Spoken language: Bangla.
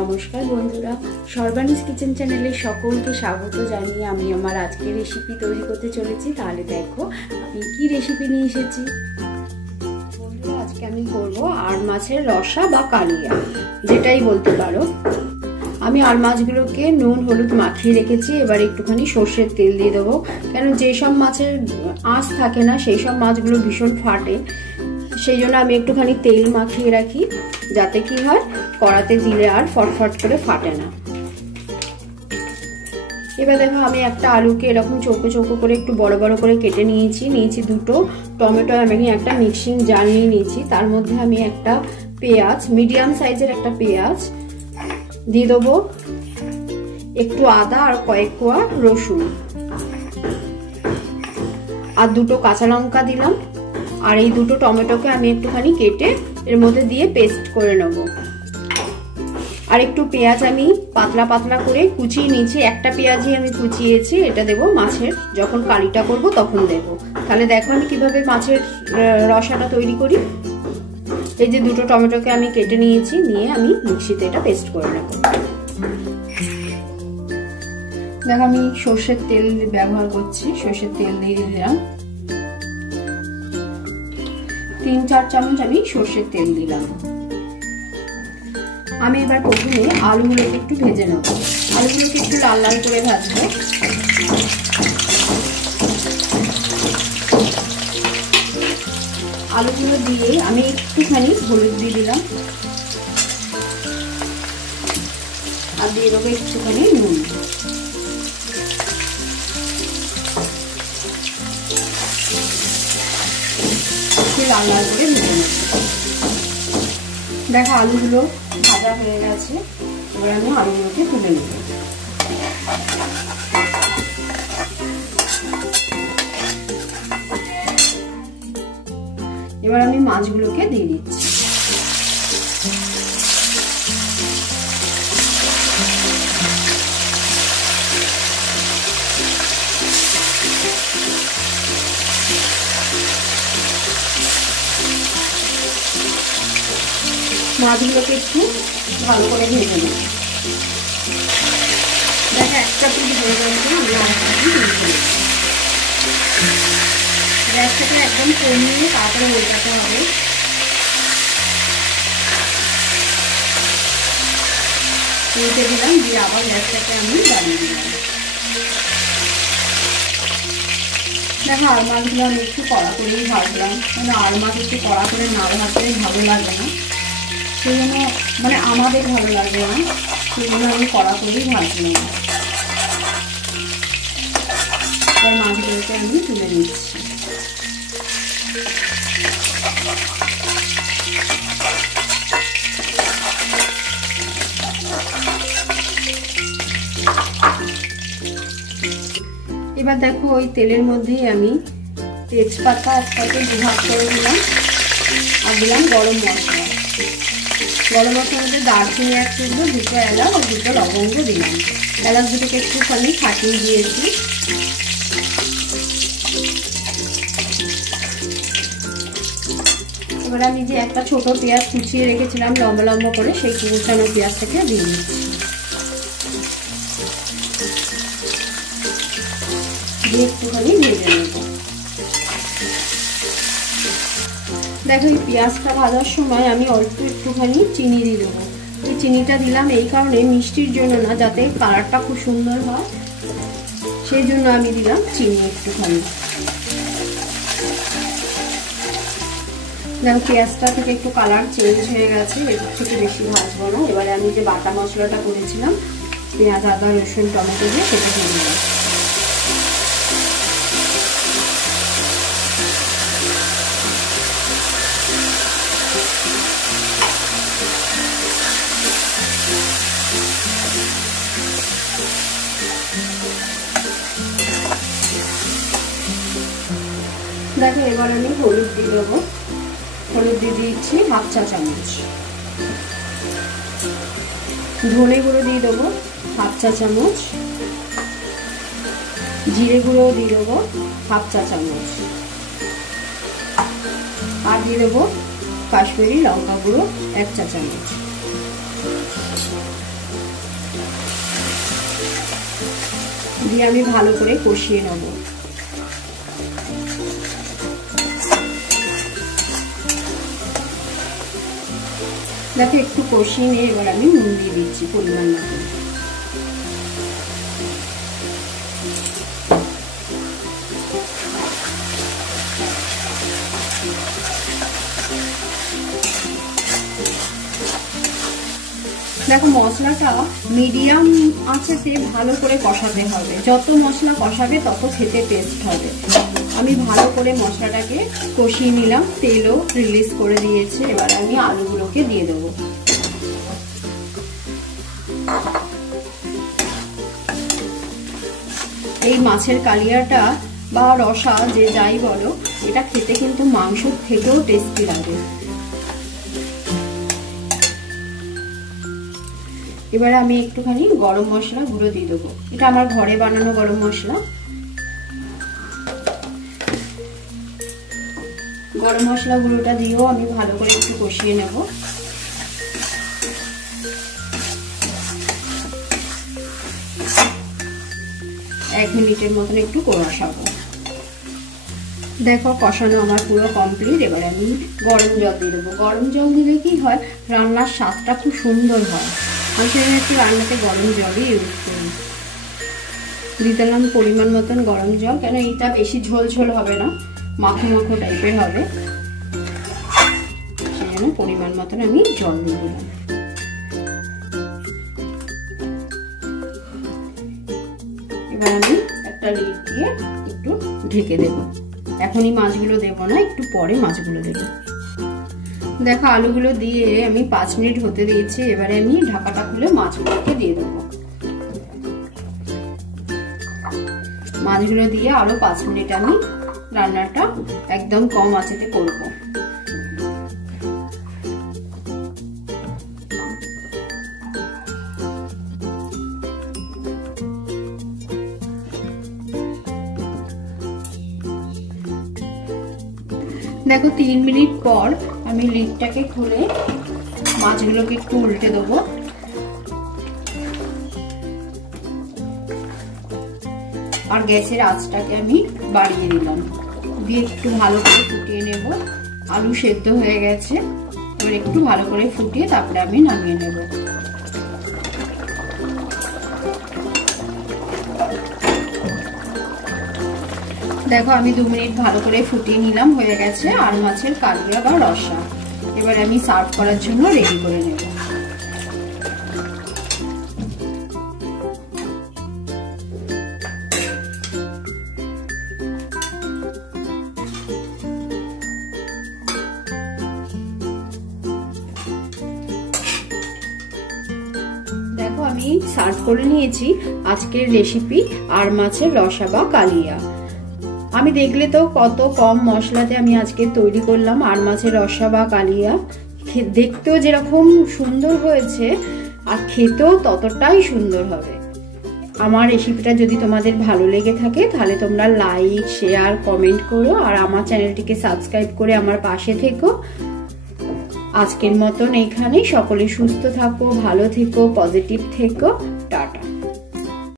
নমস্কার বন্ধুরা, সর্বানিস কিচেন চ্যানেলে সকলকে স্বাগত জানিয়ে আমি আমার আজকের রেসিপি তৈরি করতে চলেছি। তাহলে দেখো আমি কি রেসিপি নিয়ে এসেছি। বন্ধুরা, আজকে আমি করব আর মাছের রসা বা কালিয়া, যেটাই বলতে পারো। আমি আর মাছগুলোকে নুন হলুদ মাখিয়ে রেখেছি। এবার একটুখানি সর্ষের তেল দিয়ে দেবো, কেন যেসব মাছের আঁশ থাকে না সেই সব মাছগুলো ভীষণ ফাটে। সেই জন্য আমি একটুখানি তেল মাখিয়ে রাখি, যাতে কি হয় কড়াতে দিলে আর ফটফট করে ফাটে না। এবার দেখো আমি একটা আলুকে এরকম চৌকো চৌকো করে একটু বড় বড় করে কেটে নিয়েছি দুটো টমেটো আমি একটা মিক্সিং জার নিয়ে নিয়েছি। তার মধ্যে আমি একটা পেঁয়াজ, মিডিয়াম সাইজের একটা পেঁয়াজ দিয়ে দেবো, একটু আদা আর কয়েক কোয়া রসুন আর দুটো কাঁচা লঙ্কা দিলাম। আর এই দুটো টমেটোকে আমি একটুখানি কেটে এর মধ্যে দিয়ে পেস্ট করে নেব। আর একটু পেঁয়াজ আমি পাতলা পাতলা করে কুচিয়ে নিয়েছি, একটা পেঁয়াজই আমি কুচিয়েছি। এটা দেবো মাছের যখন কালিটা করব তখন দেব। তাহলে দেখো আমি কিভাবে মাছের রসাটা তৈরি করি। এই যে দুটো টমেটোকে আমি কেটে নিয়েছি, নিয়ে আমি মিক্সিতে এটা পেস্ট করে নেব। দেখো আমি সর্ষের তেল ব্যবহার করছি, সর্ষের তেল দিয়ে দিলাম 3-4 চামচ আমি সর্ষের তেল দিলাম। আমি এবার প্রথমে আলুগুলোকে একটু ভেজে নেব। আলুগুলোকে একটু লাল লাল করে ভাজবো। আলুগুলো দিয়ে আমি একটুখানি হলুদ দিয়ে দিলাম আর দিয়ে দেবো একটুখানি নুন। লাল লাল করে ভেজে নেব। দেখো আলুগুলো ভাজা হয়ে গেছে। এবার আমি আলুগুলোকে তুলে নেব। এবার আমি মাছগুলোকে দিয়ে দিচ্ছি। মাছগুলোকে একটু ভালো করে ভেজে নেব। দেখো একটা পিস হয়ে গেছে, আমি আরেকটা পিস ভেজে নেব। গ্যাসটাকে একদম কমিয়ে তারপরে ওইটাতে হবে। উল্টে দিলাম, দিয়ে আবার গ্যাসটাকে আমি বাড়িয়ে দিলাম। দেখো আর মাছগুলো আমি একটু কড়া করেই ভাজলাম, মানে আর মাছ একটু কড়া করে না ভাজলে ভালো লাগে না। সেই জন্য মানে আমাদের ভালো লাগবে না, সেই জন্য আমি কড়া করেই ভাজলাম। এবার মাছগুলোকে আমি তুলে নিচ্ছি। এবার দেখো ওই তেলের মধ্যেই আমি তেজপাতা একটাকে দুভাগ করে দিলাম আর দিলাম গরম মশলা। গরম মশলার মধ্যে দারচিনি এক টুকরো, দুটো এলাচ আর দুটো লবঙ্গ দিলাম। এলাচ দুটোকে একটুখানি ফাটিয়ে দিয়েছি। এবার আমি যে একটা ছোট পেঁয়াজ কুচিয়ে রেখেছিলাম লম্বা লম্বা করে, সেই কুচানো পেঁয়াজটাকে দিয়ে দিচ্ছি। দিয়ে একটুখানি ভেজে নেব। দেখো এই পেঁয়াজটা ভাজার সময় আমি অল্প একটুখানি চিনি দিয়ে দেবো। এই চিনিটা দিলাম এই কারণে, মিষ্টির জন্য না, যাতে কালারটা খুব সুন্দর হয়, সেই জন্য আমি দিলাম চিনি একটুখানি। দেখো পেঁয়াজটা থেকে একটু কালার চেঞ্জ হয়ে গেছে, এর থেকে বেশি ভাজবো না। এবারে আমি যে বাটা মশলাটা করেছিলাম পেঁয়াজ আদা রসুন টমেটো দিয়ে, সেটা দিয়ে দিলাম। দেখো এবার আমি হলুদ দিয়ে দেবো। হলুদ দিয়ে দিচ্ছি 1/2 চা চামচ। ধনে গুঁড়ো দিয়ে দেবো 1/2 চা চামচ। জিরে গুঁড়ো দিয়ে দেবো 1/2 চা চামচ। আর দিয়ে দেবো কাশ্মীরি লঙ্কা গুঁড়ো 1 চা চামচ। দিয়ে আমি ভালো করে কষিয়ে নেব। দেখো একটু কষিয়ে নিয়ে এবার আমি নুন দিয়ে দিচ্ছি পরিমাণ মতো। দেখো মশলাটা মিডিয়াম আঁচেতে ভালো করে কষাতে হবে, যত মশলা কষাবে তত খেতে টেস্ট হবে। আমি ভালো করে মশলাটাকে কষিয়ে নিলাম, তেলও রিলিজ করে দিয়েছে। এবার আমি আলুগুলোকে দিয়ে দেবো। এই মাছের কালিয়াটা বা রসা যে যাই বলো, এটা খেতে কিন্তু মাংসর থেকেও টেস্টি লাগে। এবারে আমি একটুখানি গরম মশলা গুঁড়ো দিয়ে দেবো, এটা আমার ঘরে বানানো গরম মশলা। গরম মশলা গুঁড়োটা দিয়েও আমি ভালো করে একটু কষিয়ে নেব। এক মিনিটের মতন একটু কষাবো। দেখো কষানো আমার পুরো কমপ্লিট। এবারে আমি গরম জল দিয়ে দেবো। গরম জল দিলে কি হয়, রান্নার স্বাদটা খুব সুন্দর হয়। আমি সেখানে একটু রান্নাতে গরম জলই ইউজ করি। দিয়ে দিলাম পরিমাণ মতন গরম জল, কেন এটা বেশি ঝোল ঝোল হবে না, মাখো মাখো টাইপের হবে, সেই জন্য পরিমাণ মতন আমি জল দিয়ে দিলাম। এবার আমি একটা লিড দিয়ে একটু ঢেকে দেব। এখনই মাছগুলো দেবো না, একটু পরে মাছগুলো দেবো। দেখো আলুগুলো দিয়ে আমি 5 মিনিট হতে দিয়েছি। এবারে আমি ঢাকাটা খুলে মাছগুলোকে দিয়ে দেবো। মাছগুলো দিয়ে আরো 5 মিনিট আমি রান্নাটা একদম কম আঁচেতে করব। দেখো 3 মিনিট পর আমি লিডটাকে খুলে মাছগুলোকে একটু উল্টে দেবো। আর গ্যাসের আঁচটাকে আমি বাড়িয়ে দিলাম, দিয়ে একটু ভালো করে ফুটিয়ে নেব। আলু সেদ্ধ হয়ে গেছে, এবার একটু ভালো করে ফুটিয়ে তারপরে আমি নামিয়ে নেব। দেখো আমি 2 মিনিট ভালো করে ফুটিয়ে নিলাম, হয়ে গেছে আর মাছের কালিয়া বা রসা। এবার আমি সার্ভ করার জন্য রেডি করে নেব। দেখো আমি সার্ভ করে নিয়েছি আজকের রেসিপি আর মাছের রসা বা কালিয়া। আমি দেখলে তো কত কম মশলাতে আমি আজকে তৈরি করলাম আর মাছের রসা বা কালিয়া। দেখতেও যেরকম সুন্দর হয়েছে আর খেতেও ততটাই সুন্দর হবে। আমার রেসিপিটা যদি তোমাদের ভালো লেগে থাকে তাহলে তোমরা লাইক, শেয়ার, কমেন্ট করো আর আমার চ্যানেলটিকে সাবস্ক্রাইব করে আমার পাশে থেকো। আজকের মতন এইখানেই। সকলে সুস্থ থাকো, ভালো থেকো, পজিটিভ থেকো। টাটা।